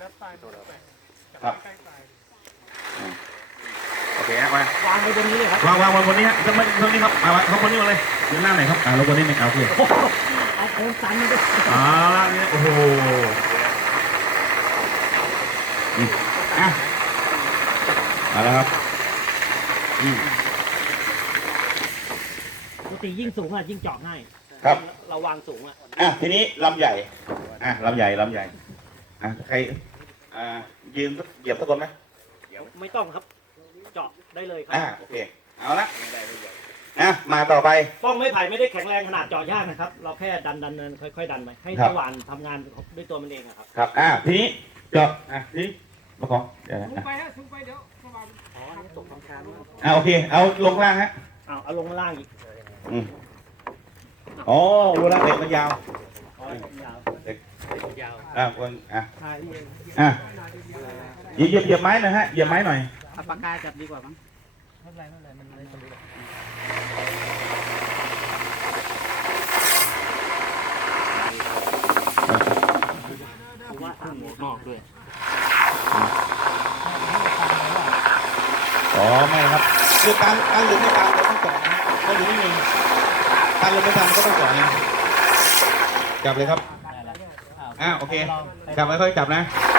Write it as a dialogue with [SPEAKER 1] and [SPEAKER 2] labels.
[SPEAKER 1] ครับโอเคนะมาว
[SPEAKER 2] างไว้บนนี้เลยครับ
[SPEAKER 1] วางบนนี้ฮะตรงนี้ครับมาวางบนนี้มาเลยยืนหน้าไหนครับลงบนนี้หนึ่งโอเค
[SPEAKER 2] เอาโคนสันมาด้วย
[SPEAKER 1] ล่างนี้โอ้โหเอาแล้วครับ
[SPEAKER 2] ปกติยิ่งสูงอ่ะยิ่งเจาะง่าย
[SPEAKER 1] ครับ
[SPEAKER 2] เราวางสูงอ่ะ
[SPEAKER 1] ทีนี้ลำใหญ่ลำใหญ่ใครยืนเหยียบสักคนไหม
[SPEAKER 2] ไม่ต้องครับ เจาะได้เลยครั
[SPEAKER 1] โอเคเอาละมาต่อไป
[SPEAKER 2] ป้องไม้ไผ่ไม่ได้แข็งแรงขนาดเจาะยากนะครับ เราแค่ดันค่อยๆดันไปให้สว่านทำงานด้วยตัวมันเองอะครับ
[SPEAKER 1] ครับทีนี้เจาะทีนี้มาขอเดี๋ยว
[SPEAKER 3] สูงไปฮะสูงไปเดี๋ยวสว่าง
[SPEAKER 2] อ๋อนี่ตกของชาม
[SPEAKER 1] โอเคเอาลงล่างฮะ
[SPEAKER 2] เอาลงล่างอีก
[SPEAKER 1] อ๋อรู้แล้วเด็กมันยาว
[SPEAKER 2] อ๋อยาว
[SPEAKER 1] คน
[SPEAKER 2] ใช่นี่เอง
[SPEAKER 1] เหยียบไม้หน่อยฮะเหยียบไม้หน่อย
[SPEAKER 3] เอาปากกาจับดีกว่ามั้ง
[SPEAKER 2] ไม่เป็นไรมันไม่สำเร็จหรือว่าทำนอกด้วย
[SPEAKER 1] ไม่ครับคือการหรือไม่การเราต้องจ่อนะถ้าหรือไม่มีการลงไปทำก็ต้องจ่อนะจับเลยครับโอเคจับค่อยๆจับนะ